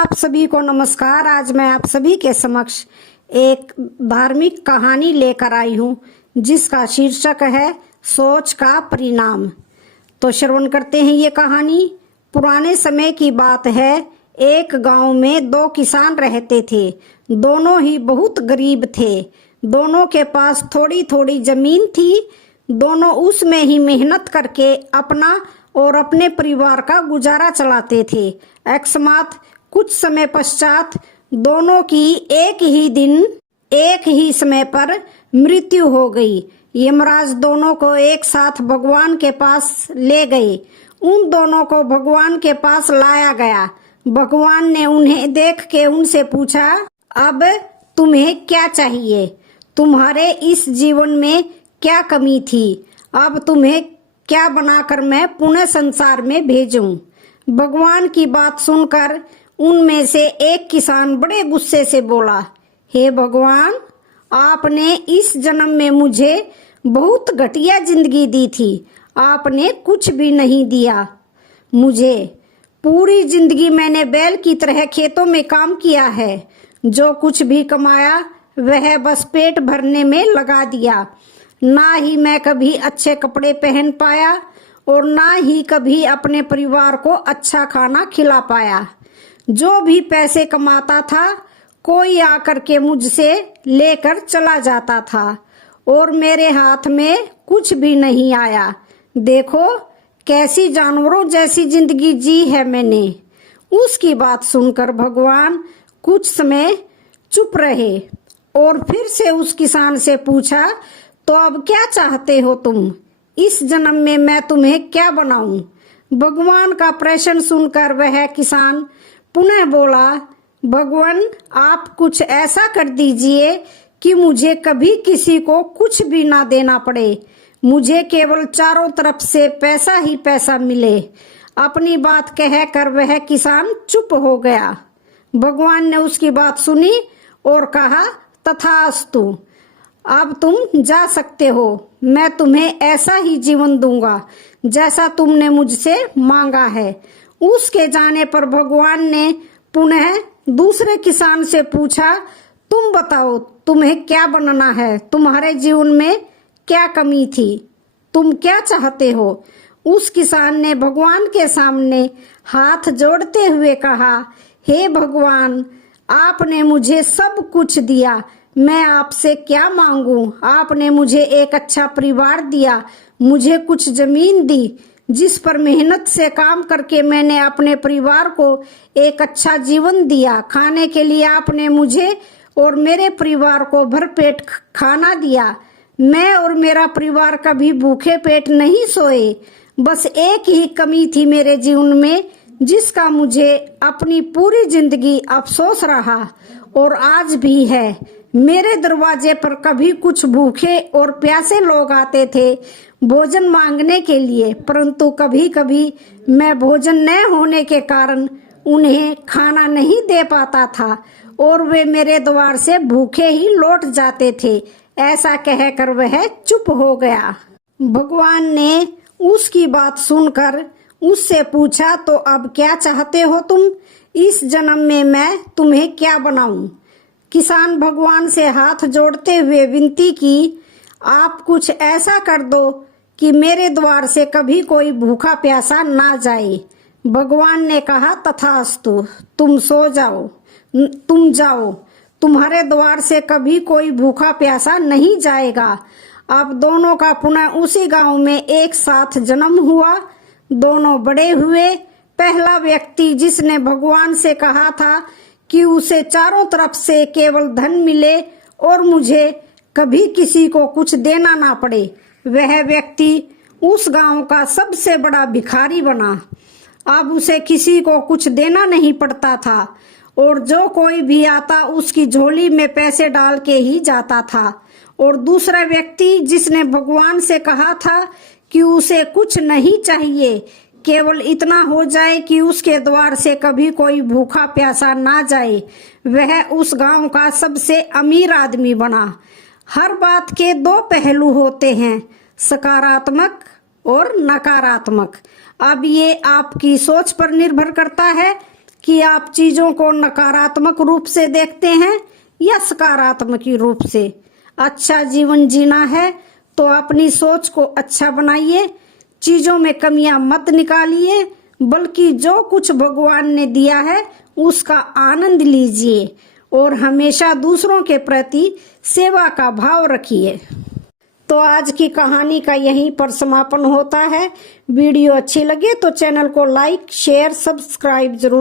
आप सभी को नमस्कार। आज मैं आप सभी के समक्ष एक धार्मिक कहानी लेकर आई हूँ जिसका शीर्षक है सोच का परिणाम। तो श्रवण करते हैं ये कहानी। पुराने समय की बात है। एक गांव में दो किसान रहते थे। दोनों ही बहुत गरीब थे। दोनों के पास थोड़ी थोड़ी जमीन थी। दोनों उसमें ही मेहनत करके अपना और अपने परिवार का गुजारा चलाते थे। अकस्मात कुछ समय पश्चात दोनों की एक ही दिन एक ही समय पर मृत्यु हो गई। यमराज दोनों को एक साथ भगवान के पास ले गए। उन दोनों को भगवान के पास लाया गया। भगवान ने उन्हें देख के उनसे पूछा, अब तुम्हें क्या चाहिए? तुम्हारे इस जीवन में क्या कमी थी? अब तुम्हें क्या बनाकर मैं पुनः संसार में भेजूं? भगवान की बात सुनकर उनमें से एक किसान बड़े गुस्से से बोला, हे भगवान, आपने इस जन्म में मुझे बहुत घटिया जिंदगी दी थी। आपने कुछ भी नहीं दिया मुझे। पूरी जिंदगी मैंने बैल की तरह खेतों में काम किया है। जो कुछ भी कमाया वह बस पेट भरने में लगा दिया। ना ही मैं कभी अच्छे कपड़े पहन पाया और ना ही कभी अपने परिवार को अच्छा खाना खिला पाया। जो भी पैसे कमाता था कोई आकर के मुझसे लेकर चला जाता था और मेरे हाथ में कुछ भी नहीं आया। देखो कैसी जानवरों जैसी जिंदगी जी है मैंने। उसकी बात सुनकर भगवान कुछ समय चुप रहे और फिर से उस किसान से पूछा, तो अब क्या चाहते हो तुम? इस जन्म में मैं तुम्हें क्या बनाऊं? भगवान का प्रश्न सुनकर वह किसान पुनः बोला, भगवान, आप कुछ ऐसा कर दीजिए कि मुझे कभी किसी को कुछ भी ना देना पड़े। मुझे केवल चारों तरफ से पैसा ही पैसा मिले। अपनी बात कहकर वह किसान चुप हो गया। भगवान ने उसकी बात सुनी और कहा, तथास्तु, अब तुम जा सकते हो। मैं तुम्हें ऐसा ही जीवन दूंगा जैसा तुमने मुझसे मांगा है। उसके जाने पर भगवान ने पुनः दूसरे किसान से पूछा, तुम बताओ तुम्हें क्या बनना है? तुम्हारे जीवन में क्या कमी थी? तुम क्या चाहते हो? उस किसान ने भगवान के सामने हाथ जोड़ते हुए कहा, हे भगवान, आपने मुझे सब कुछ दिया। मैं आपसे क्या मांगू? आपने मुझे एक अच्छा परिवार दिया, मुझे कुछ जमीन दी जिस पर मेहनत से काम करके मैंने अपने परिवार को एक अच्छा जीवन दिया। खाने के लिए आपने मुझे और मेरे परिवार को भरपेट खाना दिया। मैं और मेरा परिवार कभी भूखे पेट नहीं सोए। बस एक ही कमी थी मेरे जीवन में जिसका मुझे अपनी पूरी जिंदगी अफसोस रहा और आज भी है। मेरे दरवाजे पर कभी कुछ भूखे और प्यासे लोग आते थे भोजन मांगने के लिए, परंतु कभी कभी मैं भोजन न होने के कारण उन्हें खाना नहीं दे पाता था और वे मेरे द्वार से भूखे ही लौट जाते थे। ऐसा कहकर वह चुप हो गया। भगवान ने उसकी बात सुनकर उससे पूछा, तो अब क्या चाहते हो तुम? इस जन्म में मैं तुम्हें क्या बनाऊं? किसान भगवान से हाथ जोड़ते हुए विनती की, आप कुछ ऐसा कर दो कि मेरे द्वार से कभी कोई भूखा प्यासा ना जाए। भगवान ने कहा, तथास्तु, तुम सो जाओ, तुम जाओ। तुम्हारे द्वार से कभी कोई भूखा प्यासा नहीं जाएगा। अब दोनों का पुनः उसी गांव में एक साथ जन्म हुआ। दोनों बड़े हुए। पहला व्यक्ति जिसने भगवान से कहा था कि उसे चारों तरफ से केवल धन मिले और मुझे कभी किसी को कुछ देना ना पड़े, वह व्यक्ति उस गांव का सबसे बड़ा भिखारी बना। अब उसे किसी को कुछ देना नहीं पड़ता था और जो कोई भी आता उसकी झोली में पैसे डाल के ही जाता था। और दूसरा व्यक्ति जिसने भगवान से कहा था कि उसे कुछ नहीं चाहिए, केवल इतना हो जाए कि उसके द्वार से कभी कोई भूखा प्यासा ना जाए, वह उस गांव का सबसे अमीर आदमी बना। हर बात के दो पहलू होते हैं, सकारात्मक और नकारात्मक। अब ये आपकी सोच पर निर्भर करता है कि आप चीजों को नकारात्मक रूप से देखते हैं या सकारात्मक रूप से। अच्छा जीवन जीना है तो अपनी सोच को अच्छा बनाइए, चीजों में कमियां मत निकालिए, बल्कि जो कुछ भगवान ने दिया है उसका आनंद लीजिए और हमेशा दूसरों के प्रति सेवा का भाव रखिए। तो आज की कहानी का यहीं पर समापन होता है। वीडियो अच्छी लगे तो चैनल को लाइक, शेयर, सब्सक्राइब जरूर